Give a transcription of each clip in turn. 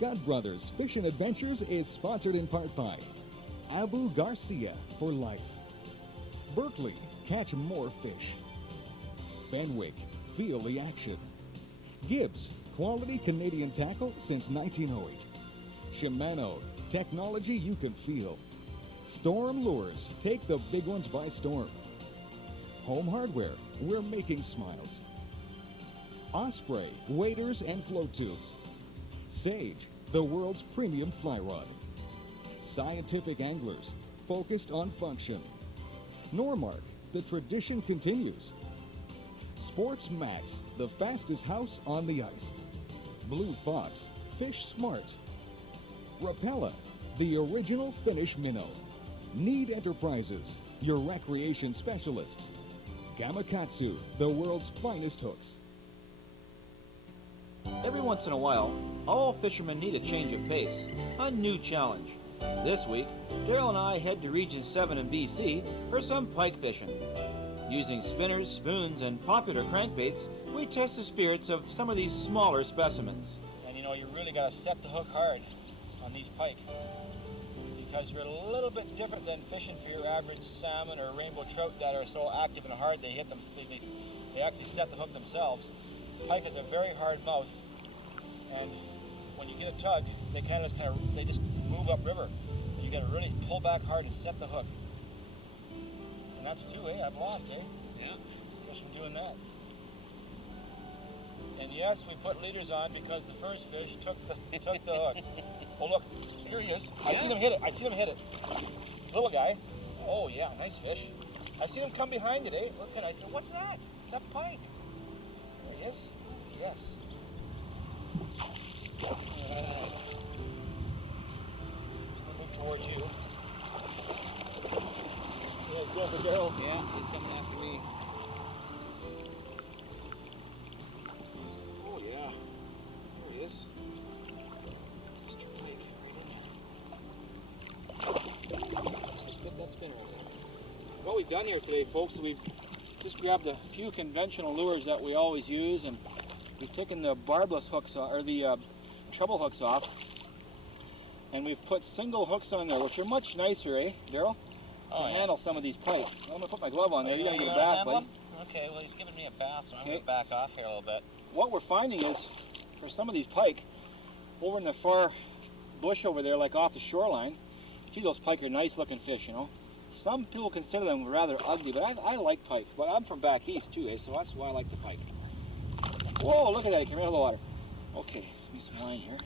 Scott Brothers Fishing Adventures is sponsored in part by Abu Garcia for life. Berkeley, catch more fish. Fenwick, feel the action. Gibbs, quality Canadian tackle since 1908. Shimano, technology you can feel. Storm Lures, take the big ones by storm. Home Hardware, we're making smiles. Osprey, waders and float tubes. Sage, the world's premium fly rod. Scientific Anglers, focused on function. Normark, the tradition continues. Sports Max, the fastest house on the ice. Blue Fox, fish smart. Rapella, the original Finnish minnow. Need Enterprises, your recreation specialists. Gamakatsu, the world's finest hooks. Every once in a while, all fishermen need a change of pace, a new challenge. This week, Daryl and I head to Region 7 in BC for some pike fishing. Using spinners, spoons, and popular crankbaits, we test the spirits of some of these smaller specimens. And you know, you really got to set the hook hard on these pike, because you're a little bit different than fishing for your average salmon or rainbow trout that are so active and hard they hit them. They actually set the hook themselves. Pike has a very hard mouth, and when you get a tug, they just move upriver. And you got to really pull back hard and set the hook. And that's two, I've lost, Yeah. Just from doing that. And yes, we put leaders on because the first fish took the hook. Oh look, here he is. I seen him hit it. Little guy. Oh yeah, nice fish. I seen him come behind it, Look, and I said, what's that? Is that pike? There he is. Yes. I'll move towards you. Yeah, he's going for Daryl. Yeah, he's coming after me. Oh yeah. There he is. Mr. Pike, right in. Let's get that spinner on there. What we've done here today, folks, we've just grabbed a few conventional lures that we always use, and we've taken the barbless hooks off, or the treble hooks off, and we've put single hooks on there, which are much nicer, Daryl? To handle some of these pike. I'm going to put my glove on there. You got to get a bath, buddy. Okay, well, he's giving me a bath, so I'm going to back off here a little bit. What we're finding is, for some of these pike, over in the far bush over there, like off the shoreline, gee, those pike are nice-looking fish, you know. Some people consider them rather ugly, but I like pike. But I'm from back east, too, so that's why I like the pike. Whoa, look at that. He came out of the water. Okay, give me some line here.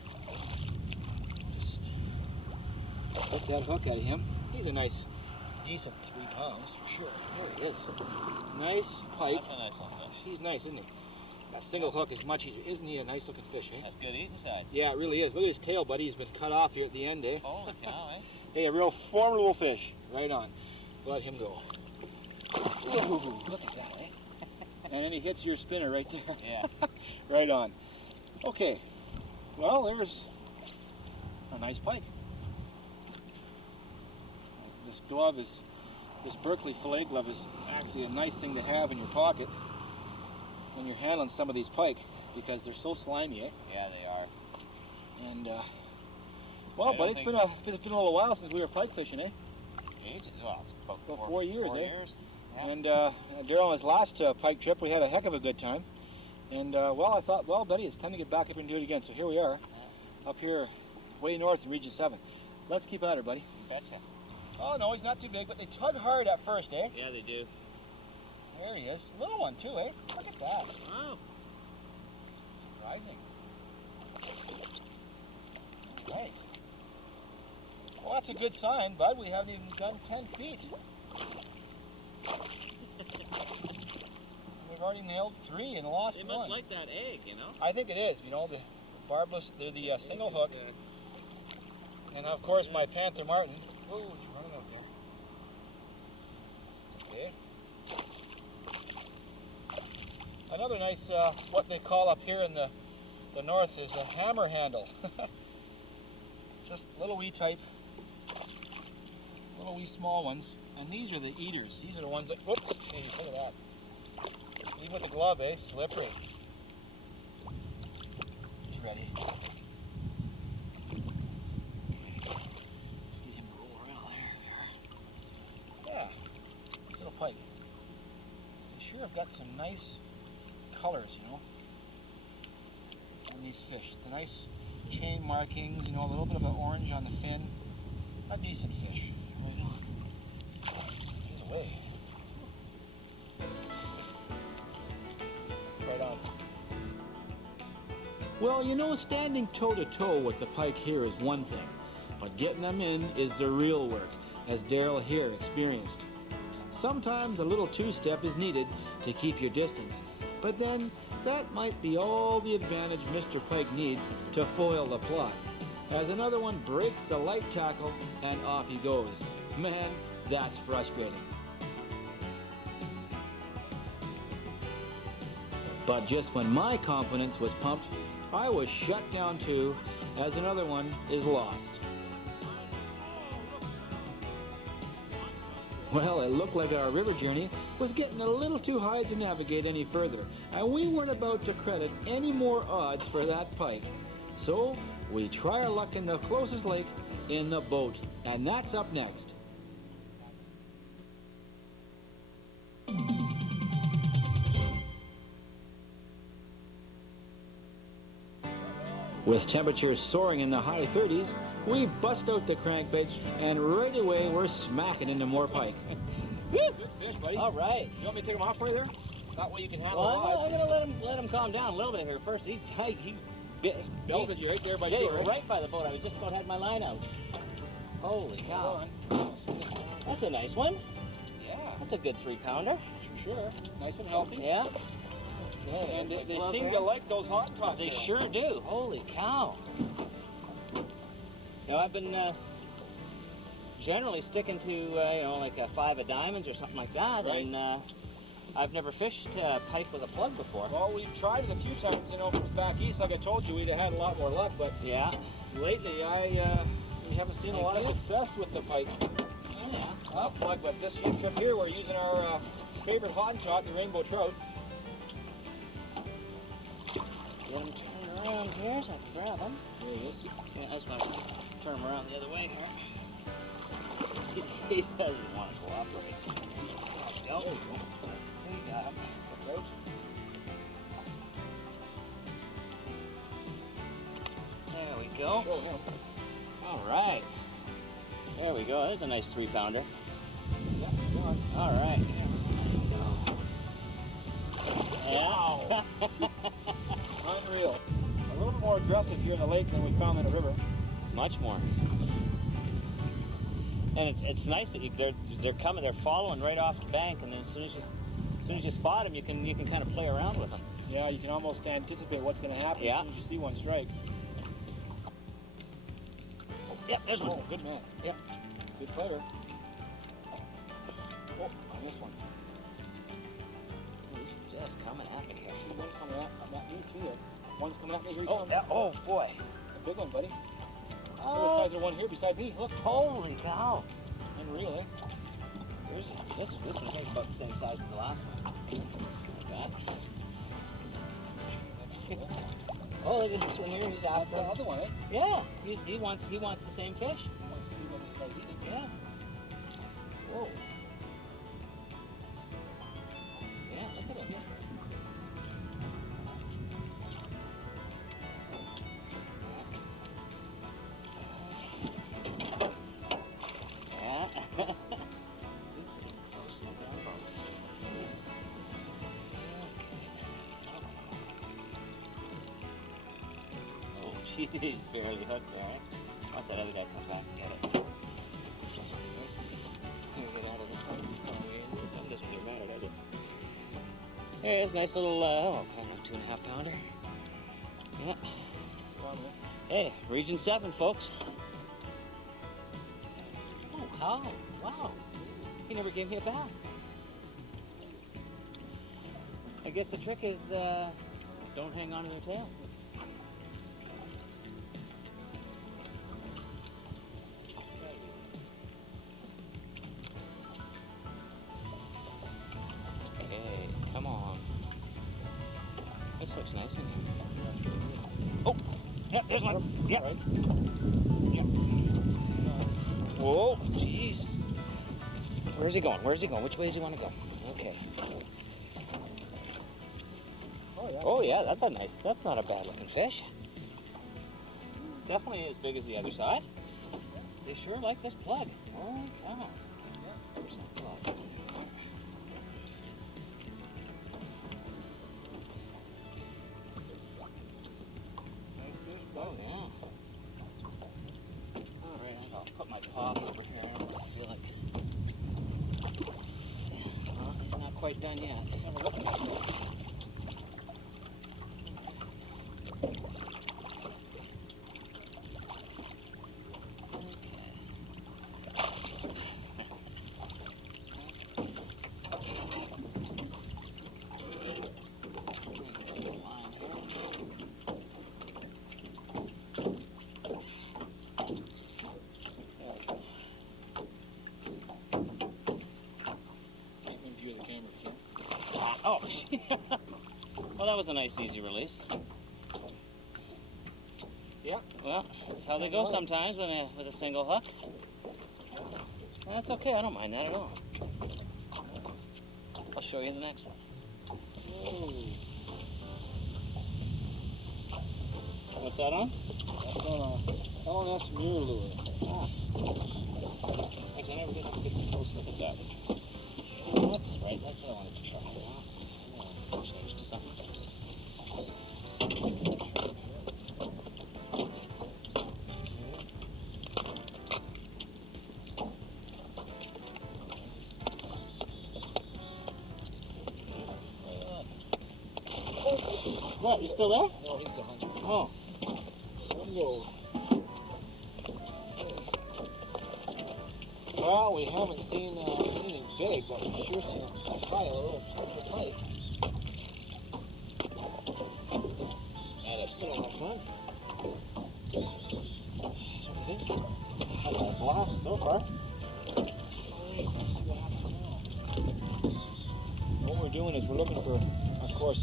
Just put that hook out of him. He's a nice, decent 3 pounds, for sure. There he is. Nice pike. That's a nice little fish. He's nice, isn't he? That single hook is much easier. Isn't he a nice-looking fish, That's good eating size. Yeah, it really is. Look at his tail, buddy. He's been cut off here at the end, Holy cow, Hey, a real formidable fish. Right on. Let him go. Ooh, look at that, And then he hits your spinner right there. Yeah. Right on. Okay. Well, there's a nice pike. This glove is, this Berkeley fillet glove is actually a nice thing to have in your pocket when you're handling some of these pike, because they're so slimy, Yeah, they are. And, well, buddy, it's been a little while since we were pike fishing, Ages. Well, it's about 4 years, 4 years. Yeah. And Daryl, on his last pike trip, we had a heck of a good time. And, well, I thought, well, Betty, it's time to get back up and do it again. So here we are, up here way north in Region 7. Let's keep at her, buddy. Betcha. Oh, no, he's not too big, but they tug hard at first, Yeah, they do. There he is. Little one, too, Look at that. Wow. Surprising. Right. Well, that's a good sign, bud. We haven't even done 10 feet. We've already nailed 3 and lost 1. They must like that egg, you know? I think it is. You know, the barbless, the single hook. And, of course, my Panther Martin. Oh, he's running out there. Okay. Another nice, what they call up here in the north is a hammer handle. Just little wee type. Little wee small ones. And these are the eaters. These are the ones that, whoops, geez, look at that. Even with the glove, Slippery. He's ready. Yeah, this little pike. They sure have got some nice colors, you know, on these fish. The nice chain markings, you know, a little bit of an orange on the fin. A decent fish. Right on. He's away. Right on. Well, you know, standing toe-to-toe with the pike here is one thing, but getting them in is the real work, as Daryl here experienced. Sometimes a little two-step is needed to keep your distance, but then that might be all the advantage Mr. Pike needs to foil the plot, as another one breaks the light tackle and off he goes. Man, that's frustrating. But just when my confidence was pumped, I was shut down too, as another one is lost. Well, it looked like our river journey was getting a little too high to navigate any further, and we weren't about to credit any more odds for that pike. So we try our luck in the closest lake in the boat, and that's up next. With temperatures soaring in the high 30s, we bust out the crankbaits, and right away we're smacking into more pike. Good fish, buddy. All right. You want me to take him off for you there? That way you can handle Well, the I'm gonna let him calm down a little bit here first. He belted you right there by yeah, shore. right by the boat. I was just about had my line out. Holy cow! That's a nice one. Yeah, That's a good 3-pounder. sure. Nice and healthy. Yeah. And they seem to like those hot tots. They sure do. Holy cow! Now I've been generally sticking to you know, like a 5 of diamonds or something like that, Right. and I've never fished pike with a plug before. Well, we've tried it a few times, you know, back east. Like I told you, we'd have had a lot more luck, but Yeah. lately we haven't seen a lot of success with the pike Yeah. plug. But this trip here, we're using our favorite hottentot, the rainbow trout. Get him turned around here so I can grab him. There he is. Yeah, I just want to turn him around the other way here. He doesn't want to cooperate. Oh, There you got him. trout. There we go. Oh, him. All right. There we go. There's a nice 3-pounder. Yeah, he's on. All right. Yeah. Unreal. A little bit more aggressive here in the lake than we found in the river. Much more. And it's nice that they're coming, they're following right off the bank, and then as soon as you spot them, you can kind of play around with them. Yeah, you can almost anticipate what's going to happen Yeah. as soon as you see one strike. Yep, there's one. Oh, good man. Yep. Good player. Oh, on this one. He's just coming at me here. See one coming at me too. One's coming at me. Here he Oh, comes. oh boy. A big one, buddy. Look at the Oh, size of one here beside me. Look. holy cow. Unreal, eh? This one's about the same size as the last one. Like that. Oh, look at this one here. He's That's after. the other one, eh? Yeah, he wants the same fish. Let's see what this guy's eating. Yeah. Whoa. Yeah, look at him. Yeah. Oh, she's barely hooked there, right? Once that other guy comes back and get it. Here, get out of this one. That doesn't really matter, does it? Here's a nice little, kind of 2.5 pounder. Yeah. Hey, Region 7, folks. Oh, how? Wow. He never gave me a bath. I guess the trick is, don't hang on to their tail. Okay, come on. This looks nice in here. Oh, yeah, there's one. Yeah. Right. Yeah. Whoa, jeez. Where's he going? Where's he going? Which way does he want to go? Okay. Oh yeah, that's not a bad looking fish. Definitely as big as the other side. They sure like this plug. Oh, wow. There's some plug. Nice fish. Oh, yeah. All right, I'll put my paw over here. I don't really feel like... Well, he's not quite done yet. Have a look at that. Oh, well, that was a nice, easy release. Yeah. Well, that's how they go sometimes with a single hook. Well, that's okay. I don't mind that at all. I'll show you the next one. What's that on? That's on a LNS mirror lure. Oh. I never did a close look at that. That's right. That's what I wanted to try. Change to something. What? You still there? No, he's gone. Oh. Hello. Well, we haven't seen anything big, but we've sure seen a little pike. And it's been a lot of fun. Had a blast so far. Alright, let's see what happens now. What we're doing is we're looking for, of course,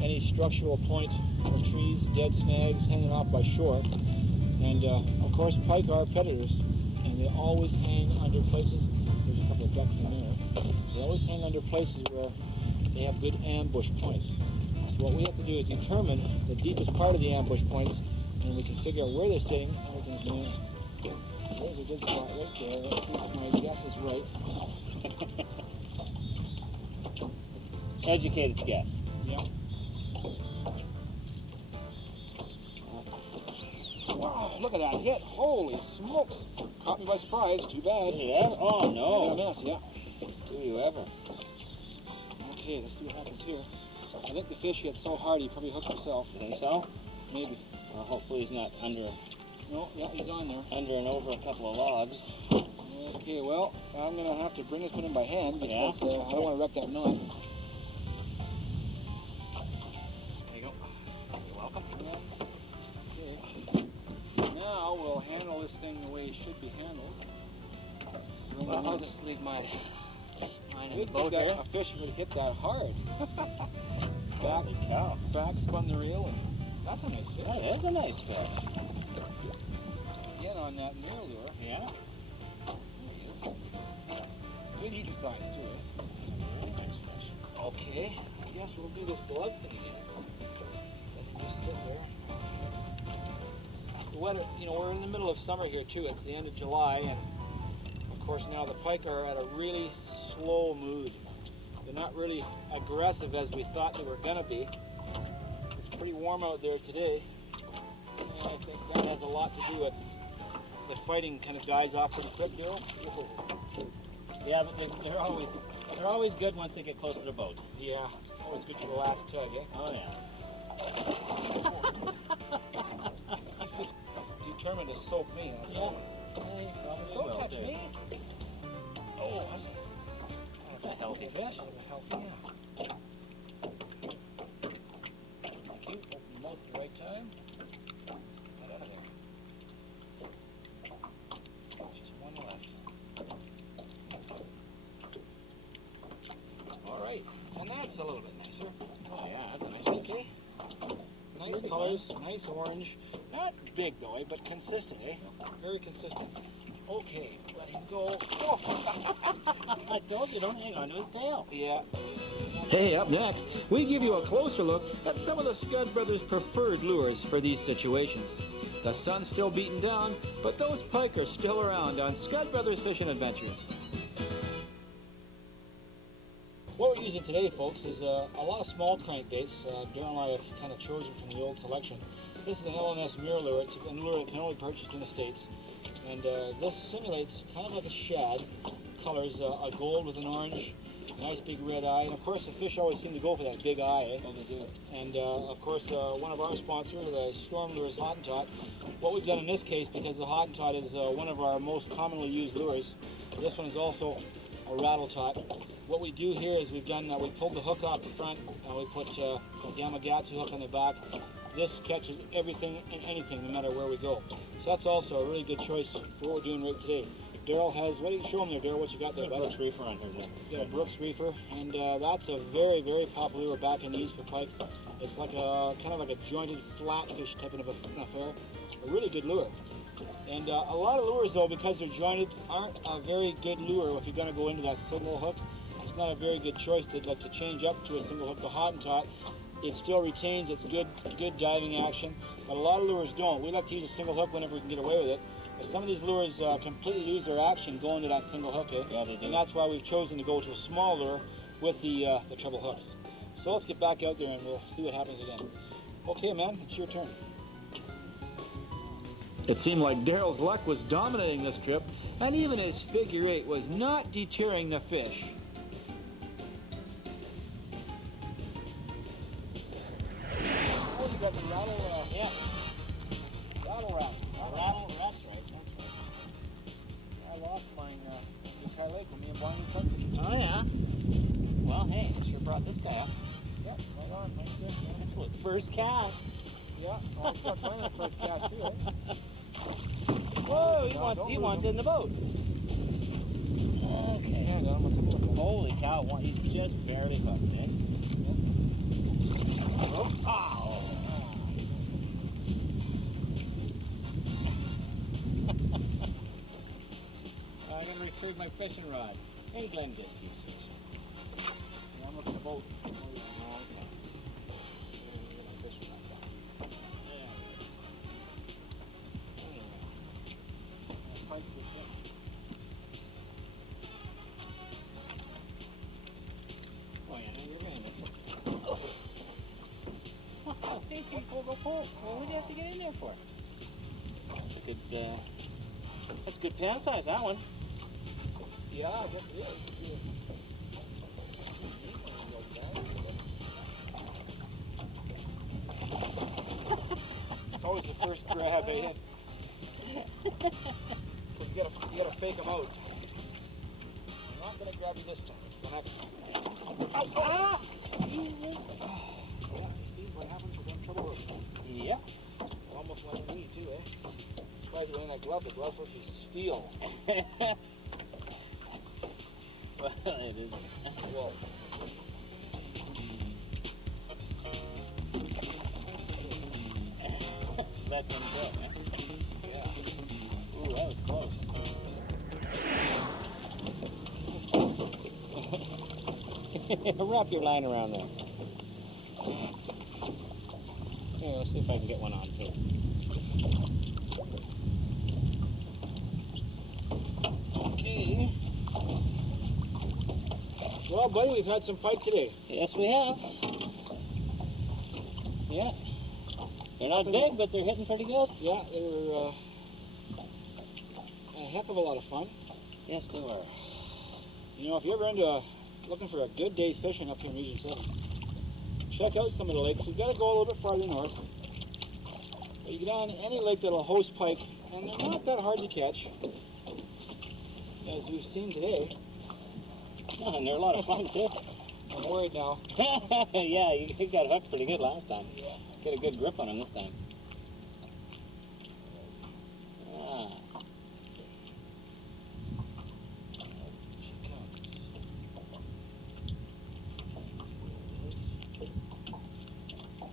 any structural point or trees, dead snags hanging off by shore. And of course, pike are predators, and they always hang under places. There's a couple of ducks in there. They always hang under places where they have good ambush points. So what we have to do is determine the deepest part of the ambush points, and we can figure out where they're sitting, and we can there's a good spot right there. Let's see if my guess is right. Educated guess. Yeah. Wow, look at that hit. Holy smokes. Caught me by surprise. Too bad. Did you ever? Oh, no. Mess, yeah. Do you ever? Okay, let's see what happens here. I think the fish hit so hard he probably hooked himself. You think so? Maybe. Well, hopefully he's not under No, yeah, he's on there. and over a couple of logs. Okay, well, I'm going to have to bring this one in by hand because Yeah. I don't want to wreck that knot. There you go. You're welcome. Okay. Now we'll handle this thing the way it should be handled. Well, I'll just leave mine I in the didn't boat think here. that a fish would hit that hard. Holy cow. Back spun the reel, and that's a nice fish. That is a nice fish. Again on that mirror lure. Yeah. Good eating size too, eh? Very nice fish. Okay, I guess we'll do this blood thing again. Let it just sit there. The weather, we're in the middle of summer here too. It's the end of July, and of course now the pike are at a really slow mood. They're not really aggressive as we thought they were gonna be. It's pretty warm out there today, and I think that has a lot to do with the fighting kind of dies off pretty quick, Daryl. Yeah, but they're always good once they get close to the boat. Yeah, always good for the last tug, eh? Oh yeah. He's just determined to soak me. Yeah. Don't touch me. Oh, That's a healthy fish. that's a healthy, yeah. Thank you. Open your mouth at the right time. Get that out of there. Just one left. All right, and that's a little bit nicer. Oh yeah, that's a nice fish. Okay. Nice colors, nice orange. Not big though, but consistent, eh? Very consistent. Okay, let's Go. I told you, don't hang on to his tail. Yeah. Hey, up next, we give you a closer look at some of the Scud Brothers' preferred lures for these situations. The sun's still beating down, but those pike are still around on Scud Brothers Fishing Adventures. What we're using today, folks, is a lot of small crankbaits. Daryl and I have kind of chosen from the old selection. This is an LNS mirror lure. It's a lure that can only be purchased in the States. And this simulates kind of like a shad. Colors a gold with an orange, a nice big red eye. And of course, the fish always seem to go for that big eye. Eh? Oh, they do. And of course, one of our sponsors, the Storm Lures Hottentot. What we've done in this case, because the Hottentot is one of our most commonly used lures, this one is also a rattle tot. What we do here is we pulled the hook off the front, and we put a Yamagatsu hook on the back. This catches everything and anything, no matter where we go. So that's also a really good choice for what we're doing right today. Daryl has, what do you show him there, Daryl? What you got there, bud? Brooks Reefer on here, Yeah, Brooks Reefer, and that's a very, very popular lure back in the East for pike. It's like a kind of like a jointed flatfish type of an affair. A really good lure. And a lot of lures, though, because they're jointed, aren't a very good lure if you're going to go into that single hook. It's not a very good choice to change up to a single hook. The Hottentot, it still retains its good diving action, but a lot of lures don't. We like to use a single hook whenever we can get away with it. But some of these lures completely lose their action going to that single hook, eh? Yeah, they do. And that's why we've chosen to go to a small lure with the treble hooks. So let's get back out there and we'll see what happens again. Okay, man, it's your turn. It seemed like Daryl's luck was dominating this trip, and even his figure eight was not deterring the fish. Oh, you got the rattle, Yeah. rattle rat. Rattle, that's right. I lost mine in Kai Lake when me and Barney took it. Oh, yeah. Well, hey, sure brought this guy up. Yeah, right on. Thanks, good, man. Excellent. First cast. Yeah, oh, he's got mine on first cast too, eh? Whoa, No, he don't wants lose in the boat. Okay. Yeah, I got him. Let's have a look. Holy cow, he's just barely hooked, eh? Oh! I'm going to retrieve my fishing rod. Hey, Glen Daryl. Yeah, I'm looking at the boat. Pike Fishin. Oh, yeah, no, you're going to Oh, thank you. Go for it. Well, what do you have to get in there for? That's a good pan size, that one. Yeah, I guess it is. It's always the first grab, eh? Because you gotta fake them out. I'm not gonna grab you this time. It's gonna have to. Ah! Yeah, you see what happens with them trouble hooks. Yeah. Almost went in me too, eh? Surprised wearing that glove. The glove looks like steel. Well, it is. Whoa. Let them go, man. Yeah. Ooh, that was close. Wrap your line around there. Here, let's see if I can get one on too. Okay. Well, buddy, we've had some pike today. Yes, we have. Yeah. They're not big, but they're hitting pretty good. Yeah, they were a heck of a lot of fun. Yes, they were. You know, if you're ever into looking for a good day's fishing up here in Region 7, check out some of the lakes. You've got to go a little bit farther north. But you get on any lake that'll host pike, and they're not that hard to catch, as we've seen today. Oh, and they're a lot of fun, too. I'm worried now. Yeah, you got hooked pretty good last time. Get a good grip on them this time. Ah.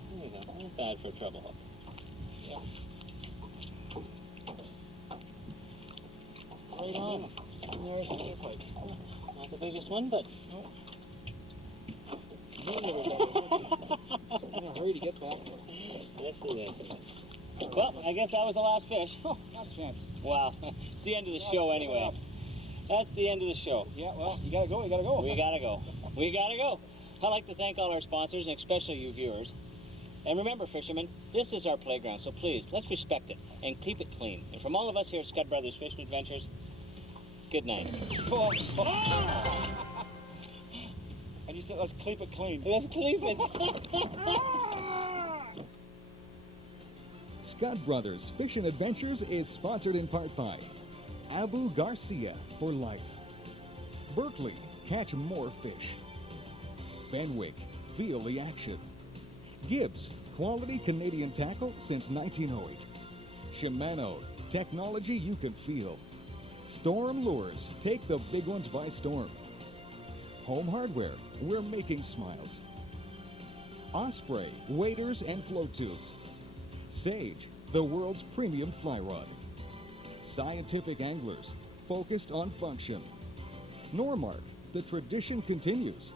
There you go. Not bad for a treble hook. Right on. This is their pike. Not the biggest one, but... In a hurry to get back. Let's do this. Well, I guess that was the last fish. Oh, not a chance. Wow. It's the end of the show anyway. That's the end of the show. Yeah, well, you gotta go, you gotta go. We gotta go. We gotta go. I'd like to thank all our sponsors, and especially you viewers. And remember, fishermen, this is our playground, so please, let's respect it and keep it clean. And from all of us here at Scud Brothers Fishing Adventures, good night. Oh, oh. And you said, let's keep it clean. Let's keep it. Scud Brothers Fishing Adventures is sponsored in part by Abu Garcia for life. Berkeley, catch more fish. Fenwick, feel the action. Gibbs, quality Canadian tackle since 1908. Shimano, technology you can feel. Storm Lures, take the big ones by storm. Home Hardware, we're making smiles. Osprey, waders and float tubes. Sage, the world's premium fly rod. Scientific Anglers, focused on function. Normark, the tradition continues.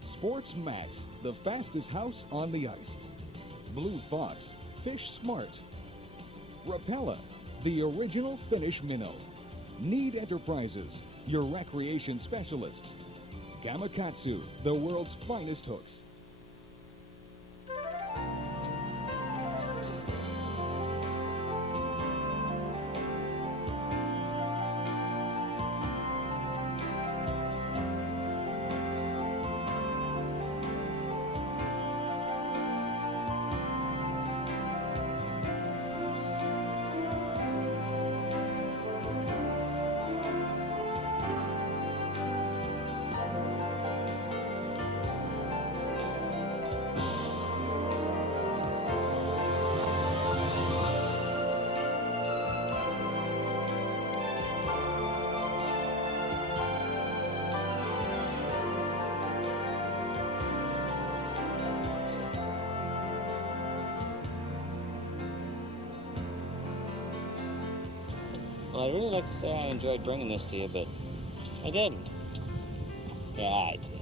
Sports Max, the fastest house on the ice. Blue Fox, fish smart. Rapella, the original Finnish minnow. Need Enterprises, your recreation specialists. Gamakatsu, the world's finest hooks. Well, I'd really like to say I enjoyed bringing this to you, but I didn't. Yeah, I did.